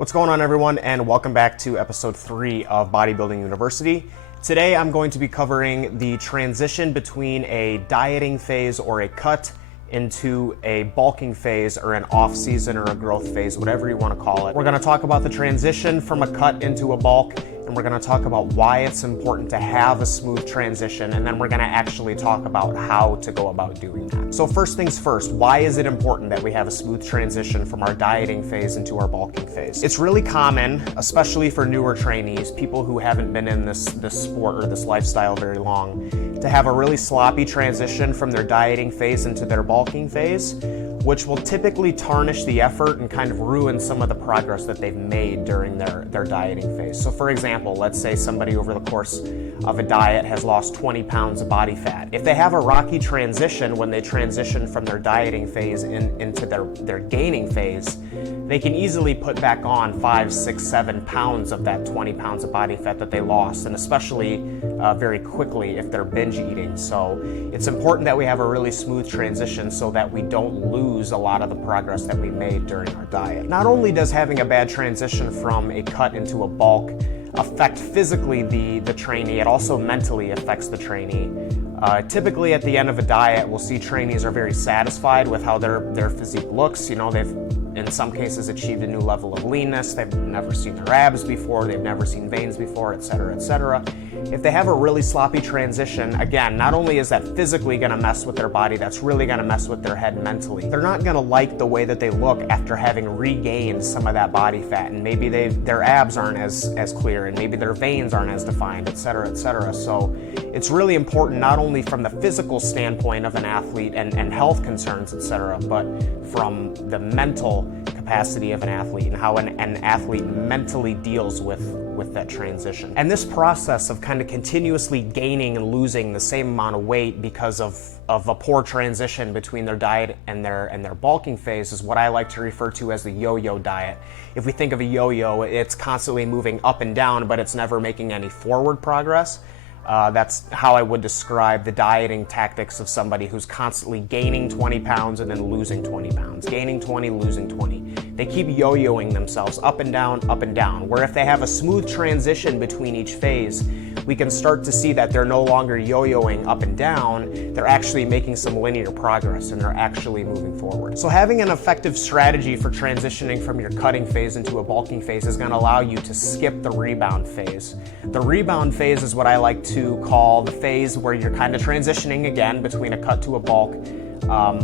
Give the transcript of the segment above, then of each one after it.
What's going on, everyone, and welcome back to episode 3 of Bodybuilding University. Today I'm going to be covering the transition between a dieting phase or a cut into a bulking phase or an off-season or a growth phase, whatever you want to call it. We're going to talk about the transition from a cut into a bulk, and we're going to talk about why it's important to have a smooth transition, and then we're going to actually talk about how to go about doing that. So first things first, why is it important that we have a smooth transition from our dieting phase into our bulking phase? It's really common, especially for newer trainees, people who haven't been in this sport or this lifestyle very long, to have a really sloppy transition from their dieting phase into their bulking phase, which will typically tarnish the effort and kind of ruin some of the progress that they've made during their dieting phase. So for example, let's say somebody over the course of a diet has lost 20 pounds of body fat. If they have a rocky transition when they transition from their dieting phase into their gaining phase, they can easily put back on 5, 6, 7 pounds of that 20 pounds of body fat that they lost, and especially very quickly if they're binge eating. So it's important that we have a really smooth transition so that we don't lose a lot of the progress that we made during our diet. Not only does having a bad transition from a cut into a bulk affect physically the trainee, it also mentally affects the trainee. Typically at the end of a diet, we'll see trainees are very satisfied with how their physique looks. You know, they've in some cases achieved a new level of leanness, they've never seen their abs before, they've never seen veins before, etc., etc. If they have a really sloppy transition, again, not only is that physically going to mess with their body, that's really going to mess with their head mentally. They're not going to like the way that they look after having regained some of that body fat, and maybe their abs aren't as clear, and maybe their veins aren't as defined, etc., etc. So it's really important not only from the physical standpoint of an athlete and health concerns, etc., but from the mental capacity of an athlete and how an athlete mentally deals with that transition. And this process of kind of continuously gaining and losing the same amount of weight because of a poor transition between their diet and their bulking phase is what I like to refer to as the yo-yo diet. If we think of a yo-yo, it's constantly moving up and down, but it's never making any forward progress. That's how I would describe the dieting tactics of somebody who's constantly gaining 20 pounds and then losing 20 pounds, gaining 20, losing 20. They keep yo-yoing themselves up and down, where if they have a smooth transition between each phase, we can start to see that they're no longer yo-yoing up and down, they're actually making some linear progress and they're actually moving forward. So having an effective strategy for transitioning from your cutting phase into a bulking phase is going to allow you to skip the rebound phase. The rebound phase is what I like to call the phase where you're kind of transitioning again between a cut to a bulk,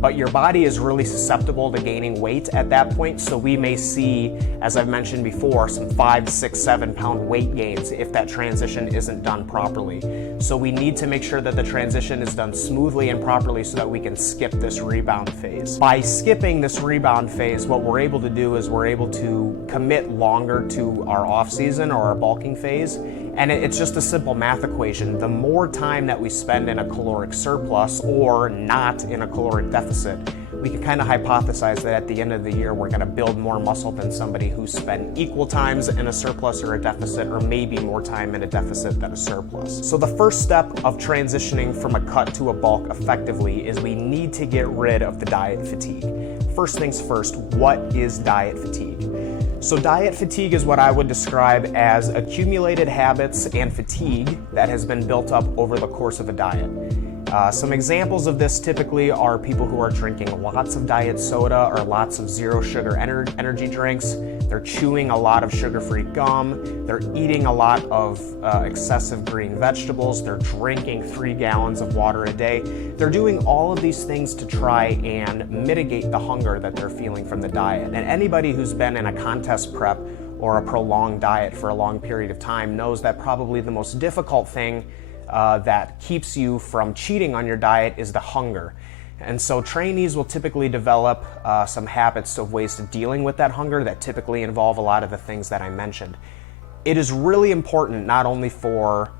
but your body is really susceptible to gaining weight at that point. So we may see, as I've mentioned before, some 5, 6, 7 pound weight gains if that transition isn't done properly. So we need to make sure that the transition is done smoothly and properly so that we can skip this rebound phase. By skipping this rebound phase, what we're able to do is we're able to commit longer to our off season or our bulking phase. And it's just a simple math equation. The more time that we spend in a caloric surplus or not in a caloric deficit, we can kind of hypothesize that at the end of the year, we're going to build more muscle than somebody who spent equal times in a surplus or a deficit, or maybe more time in a deficit than a surplus. So the first step of transitioning from a cut to a bulk effectively is we need to get rid of the diet fatigue. First things first, what is diet fatigue? So diet fatigue is what I would describe as accumulated habits and fatigue that has been built up over the course of a diet. Some examples of this typically are people who are drinking lots of diet soda or lots of zero sugar energy drinks. They're chewing a lot of sugar-free gum. They're eating a lot of excessive green vegetables. They're drinking 3 gallons of water a day. They're doing all of these things to try and mitigate the hunger that they're feeling from the diet. And anybody who's been in a contest prep or a prolonged diet for a long period of time knows that probably the most difficult thing that keeps you from cheating on your diet is the hunger. And so trainees will typically develop some habits of ways to dealing with that hunger that typically involve a lot of the things that I mentioned. It is really important not only for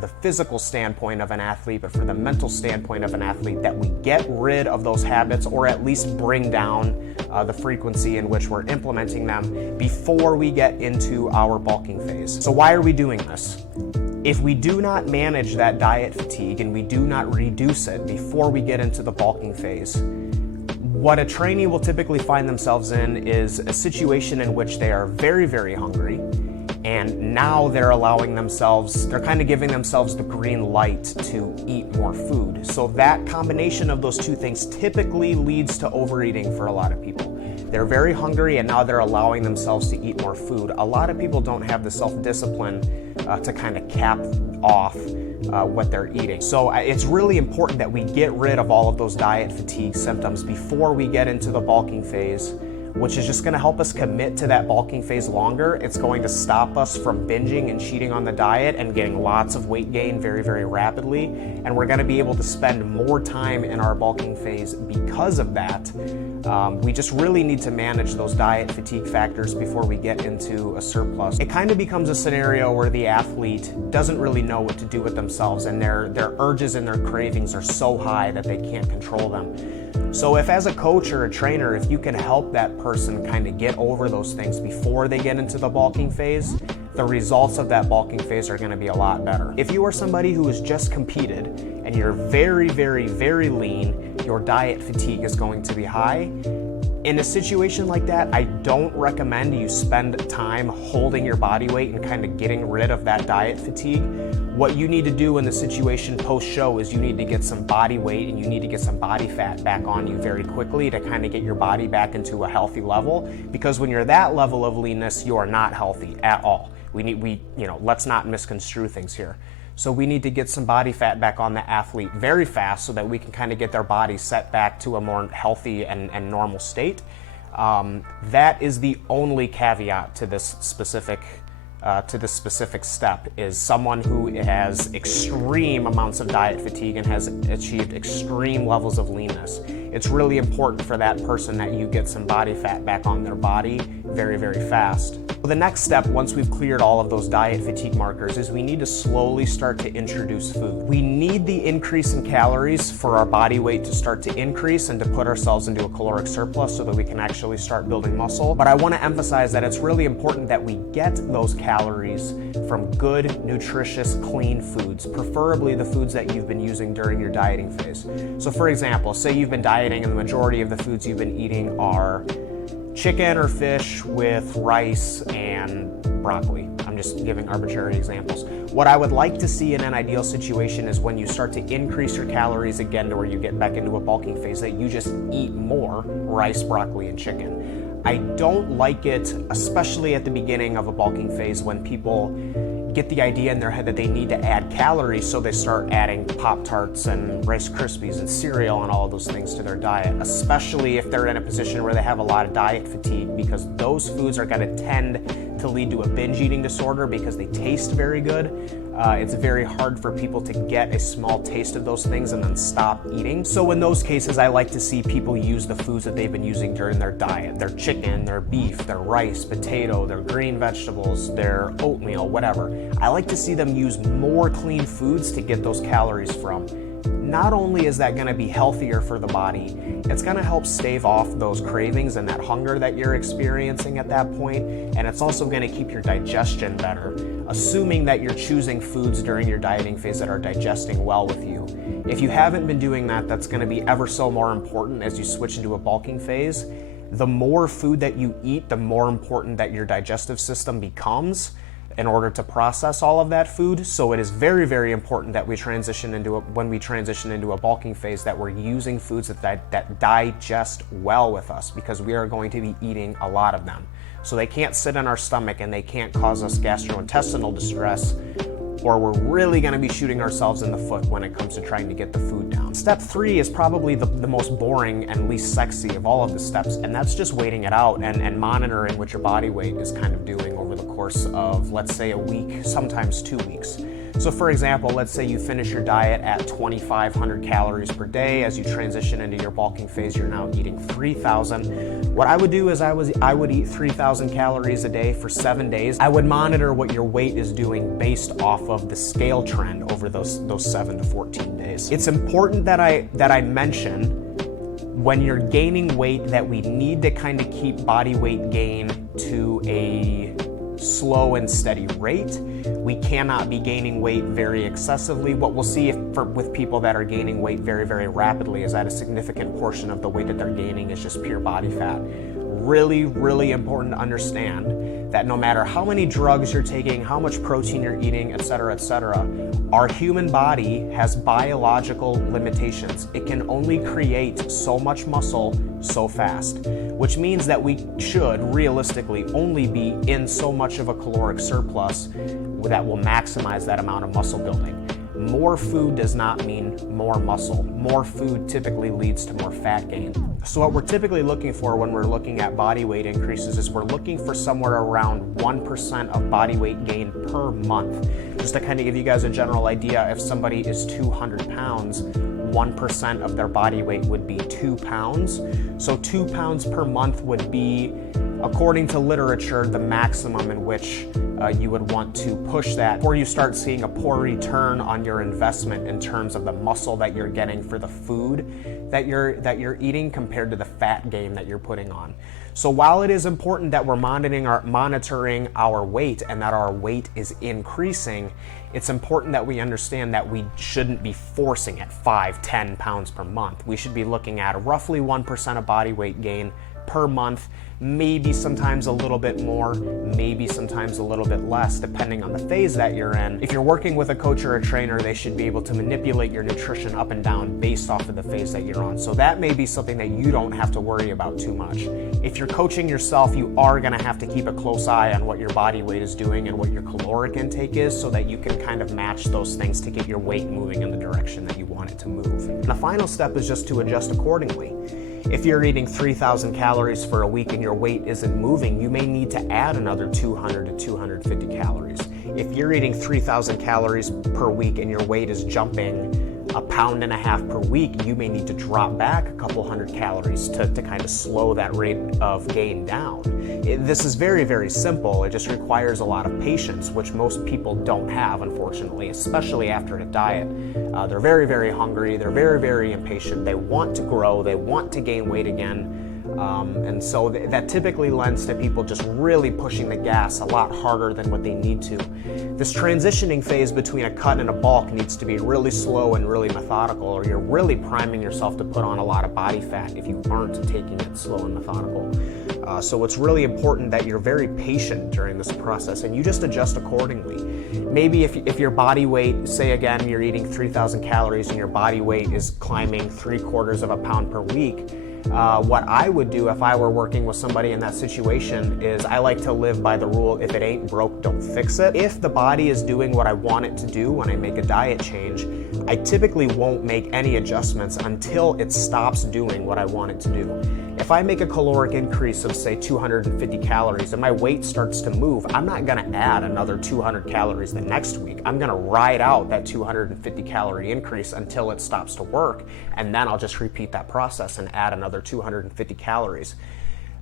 the physical standpoint of an athlete, but for the mental standpoint of an athlete that we get rid of those habits or at least bring down the frequency in which we're implementing them before we get into our bulking phase. So why are we doing this? If we do not manage that diet fatigue and we do not reduce it before we get into the bulking phase, What a trainee will typically find themselves in is a situation in which they are very, very hungry, and now they're kind of giving themselves the green light to eat more food. So that combination of those two things typically leads to overeating for a lot of people. They're very hungry and now they're allowing themselves to eat more food. A lot of people don't have the self-discipline to kind of cap off what they're eating. So it's really important that we get rid of all of those diet fatigue symptoms before we get into the bulking phase, which is just going to help us commit to that bulking phase longer. It's going to stop us from binging and cheating on the diet and getting lots of weight gain very, very rapidly. And we're going to be able to spend more time in our bulking phase because of that. We just really need to manage those diet fatigue factors before we get into a surplus. It kind of becomes a scenario where the athlete doesn't really know what to do with themselves, and their urges and their cravings are so high that they can't control them. So if as a coach or a trainer, if you can help that person kind of get over those things before they get into the bulking phase, the results of that bulking phase are going to be a lot better. If you are somebody who has just competed and you're very, very, very lean, your diet fatigue is going to be high. In a situation like that, I don't recommend you spend time holding your body weight and kind of getting rid of that diet fatigue. What you need to do in the situation post-show is you need to get some body weight and you need to get some body fat back on you very quickly to kind of get your body back into a healthy level, because when you're that level of leanness, you are not healthy at all. Let's not misconstrue things here. So we need to get some body fat back on the athlete very fast so that we can kind of get their body set back to a more healthy and normal state. That is the only caveat to this specific step, is someone who has extreme amounts of diet fatigue and has achieved extreme levels of leanness. It's really important for that person that you get some body fat back on their body very, very fast. The next step, once we've cleared all of those diet fatigue markers, is we need to slowly start to introduce food. We need the increase in calories for our body weight to start to increase and to put ourselves into a caloric surplus so that we can actually start building muscle. But I want to emphasize that it's really important that we get those calories from good, nutritious, clean foods, preferably the foods that you've been using during your dieting phase. So for example, say you've been dieting and the majority of the foods you've been eating are chicken or fish with rice and broccoli. I'm just giving arbitrary examples. What I would like to see in an ideal situation is when you start to increase your calories again to where you get back into a bulking phase, that you just eat more rice, broccoli, and chicken. I don't like it, especially at the beginning of a bulking phase, when people get the idea in their head that they need to add calories, so they start adding Pop-Tarts and Rice Krispies and cereal and all of those things to their diet, especially if they're in a position where they have a lot of diet fatigue, because those foods are going to tend to lead to a binge eating disorder because they taste very good. It's very hard for people to get a small taste of those things and then stop eating. So in those cases, I like to see people use the foods that they've been using during their diet: their chicken, their beef, their rice, potato, their green vegetables, their oatmeal, whatever. I like to see them use more clean foods to get those calories from. Not only is that going to be healthier for the body, it's going to help stave off those cravings and that hunger that you're experiencing at that point, and it's also going to keep your digestion better, assuming that you're choosing foods during your dieting phase that are digesting well with you. If you haven't been doing that, that's going to be ever so more important as you switch into a bulking phase. The more food that you eat, the more important that your digestive system becomes in order to process all of that food. So it is very, very important that when we transition into a bulking phase, that we're using foods that digest well with us, because we are going to be eating a lot of them. So they can't sit in our stomach and they can't cause us gastrointestinal distress, or we're really going to be shooting ourselves in the foot when it comes to trying to get the food down. Step 3 is probably the most boring and least sexy of all of the steps, and that's just waiting it out and monitoring what your body weight is kind of doing over the course of, let's say, a week, sometimes 2 weeks. So for example, let's say you finish your diet at 2,500 calories per day. As you transition into your bulking phase, you're now eating 3,000. What I would do is I would eat 3,000 calories a day for 7 days. I would monitor what your weight is doing based off of the scale trend over those 7 to 14 days. It's important that I mention, when you're gaining weight, that we need to kind of keep body weight gain to a slow and steady rate. We cannot be gaining weight very excessively. What we'll see with people that are gaining weight very, very rapidly is that a significant portion of the weight that they're gaining is just pure body fat. Really, really important to understand that no matter how many drugs you're taking, how much protein you're eating, etc., our human body has biological limitations. It can only create so much muscle so fast, which means that we should realistically only be in so much of a caloric surplus that will maximize that amount of muscle building. More food does not mean more muscle. More food typically leads to more fat gain. So what we're typically looking for when we're looking at body weight increases is we're looking for somewhere around 1% of body weight gain per month. Just to kind of give you guys a general idea, if somebody is 200 pounds, 1% of their body weight would be 2 pounds. So 2 pounds per month would be, according to literature, the maximum in which you would want to push that before you start seeing a poor return on your investment in terms of the muscle that you're getting for the food that you're eating compared to the fat gain that you're putting on. So while it is important that we're monitoring our weight and that our weight is increasing, it's important that we understand that we shouldn't be forcing it 5-10 pounds per month. We should be looking at roughly 1% of body weight gain per month, maybe sometimes a little bit more, maybe sometimes a little bit less, depending on the phase that you're in. If you're working with a coach or a trainer, they should be able to manipulate your nutrition up and down based off of the phase that you're on. So that may be something that you don't have to worry about too much. If you're coaching yourself, you are gonna have to keep a close eye on what your body weight is doing and what your caloric intake is so that you can kind of match those things to get your weight moving in the direction that you want it to move. And the final step is just to adjust accordingly. If you're eating 3,000 calories for a week and your weight isn't moving, you may need to add another 200 to 250 calories. If you're eating 3,000 calories per week and your weight is jumping 1.5 pounds per week, you may need to drop back a couple hundred calories to kind of slow that rate of gain down. This is very, very simple. It just requires a lot of patience, which most people don't have, unfortunately, especially after a diet. They're very, very hungry. They're very, very impatient. They want to grow. They want to gain weight again. And so that typically lends to people just really pushing the gas a lot harder than what they need to. This transitioning phase between a cut and a bulk needs to be really slow and really methodical, or you're really priming yourself to put on a lot of body fat if you aren't taking it slow and methodical. So it's really important that you're very patient during this process and you just adjust accordingly. Maybe if your body weight, say again, you're eating 3,000 calories and your body weight is climbing 3/4 pound per week, what I would do if I were working with somebody in that situation is I like to live by the rule, if it ain't broke, don't fix it. If the body is doing what I want it to do when I make a diet change, I typically won't make any adjustments until it stops doing what I want it to do. If I make a caloric increase of say 250 calories and my weight starts to move, I'm not gonna add another 200 calories the next week. I'm gonna ride out that 250 calorie increase until it stops to work, and then I'll just repeat that process and add another 250 calories.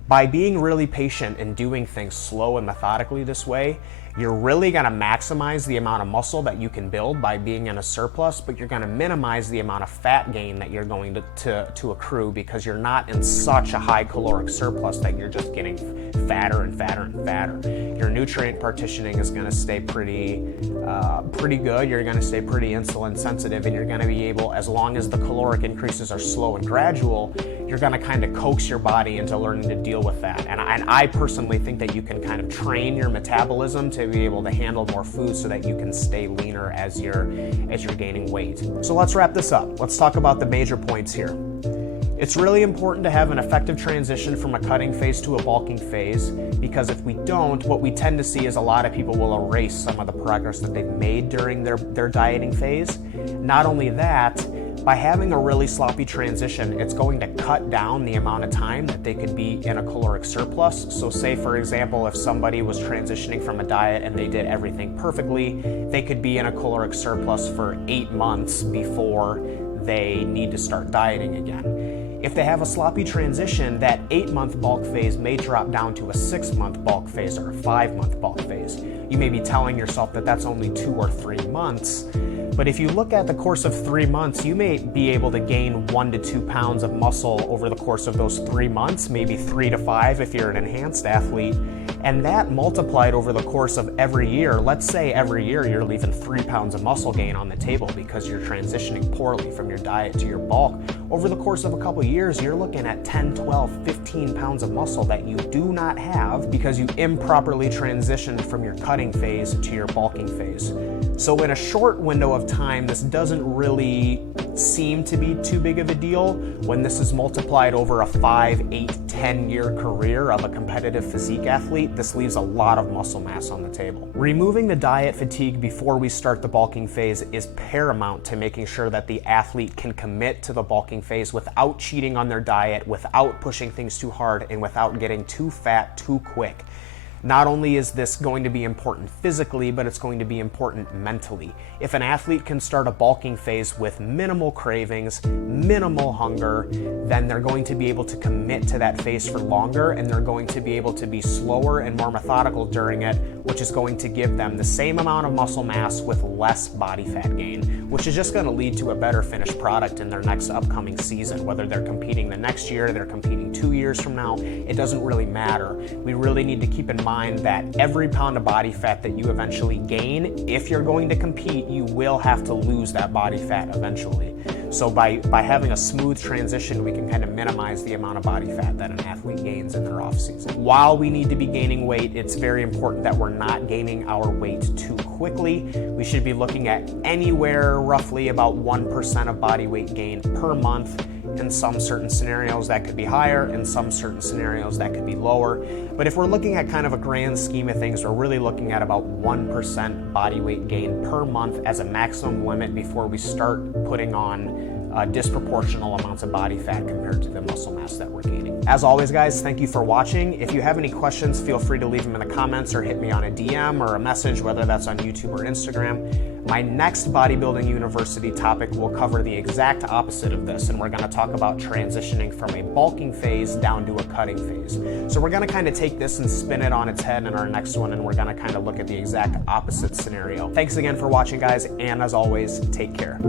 By being really patient and doing things slow and methodically this way, you're really gonna maximize the amount of muscle that you can build by being in a surplus, but you're gonna minimize the amount of fat gain that you're going to accrue because you're not in such a high caloric surplus that you're just getting fatter and fatter and fatter. Your nutrient partitioning is gonna stay pretty good. You're gonna stay pretty insulin sensitive, and you're gonna be able, as long as the caloric increases are slow and gradual, you're gonna kind of coax your body into learning to deal with that. And I personally think that you can kind of train your metabolism to be able to handle more food so that you can stay leaner as you're gaining weight. So let's wrap this up. Let's talk about the major points here. It's really important to have an effective transition from a cutting phase to a bulking phase, because if we don't, what we tend to see is a lot of people will erase some of the progress that they've made during their dieting phase. Not only that, by having a really sloppy transition, it's going to cut down the amount of time that they could be in a caloric surplus. So say, for example, if somebody was transitioning from a diet and they did everything perfectly, they could be in a caloric surplus for 8 months before they need to start dieting again. If they have a sloppy transition, that 8-month bulk phase may drop down to a 6-month bulk phase or a 5-month bulk phase. You may be telling yourself that that's only 2 or 3 months, But if you look at the course of 3 months, you may be able to gain 1 to 2 pounds of muscle over the course of those 3 months, maybe 3 to 5 if you're an enhanced athlete. And that multiplied over the course of every year, let's say every year you're leaving 3 pounds of muscle gain on the table because you're transitioning poorly from your diet to your bulk. Over the course of a couple years, you're looking at 10, 12, 15 pounds of muscle that you do not have because you improperly transitioned from your cutting phase to your bulking phase. So in a short window of time, this doesn't really seem to be too big of a deal. When this is multiplied over a 5, 8, 10-year career of a competitive physique athlete, this leaves a lot of muscle mass on the table. Removing the diet fatigue before we start the bulking phase is paramount to making sure that the athlete can commit to the bulking phase without cheating on their diet, without pushing things too hard, and without getting too fat too quick. Not only is this going to be important physically, but it's going to be important mentally. If an athlete can start a bulking phase with minimal cravings, minimal hunger, then they're going to be able to commit to that phase for longer, and they're going to be able to be slower and more methodical during it, which is going to give them the same amount of muscle mass with less body fat gain, which is just going to lead to a better finished product in their next upcoming season. Whether they're competing the next year, they're competing 2 years from now, it doesn't really matter. We really need to keep in mind that every pound of body fat that you eventually gain, if you're going to compete, you will have to lose that body fat eventually. So by having a smooth transition, we can kind of minimize the amount of body fat that an athlete gains in their off season. While we need to be gaining weight, it's very important that we're not gaining our weight too quickly. We should be looking at anywhere roughly about 1% of body weight gain per month. In some certain scenarios that could be higher, in some certain scenarios that could be lower. But if we're looking at kind of a grand scheme of things, we're really looking at about 1% body weight gain per month as a maximum limit before we start putting on disproportional amounts of body fat compared to the muscle mass that we're gaining. As always, guys, thank you for watching. If you have any questions, feel free to leave them in the comments or hit me on a DM or a message, whether that's on YouTube or Instagram. My next Bodybuilding University topic will cover the exact opposite of this, and we're going to talk about transitioning from a bulking phase down to a cutting phase. So we're going to kind of take this and spin it on its head in our next one, and we're going to kind of look at the exact opposite scenario. Thanks again for watching, guys, and as always, take care.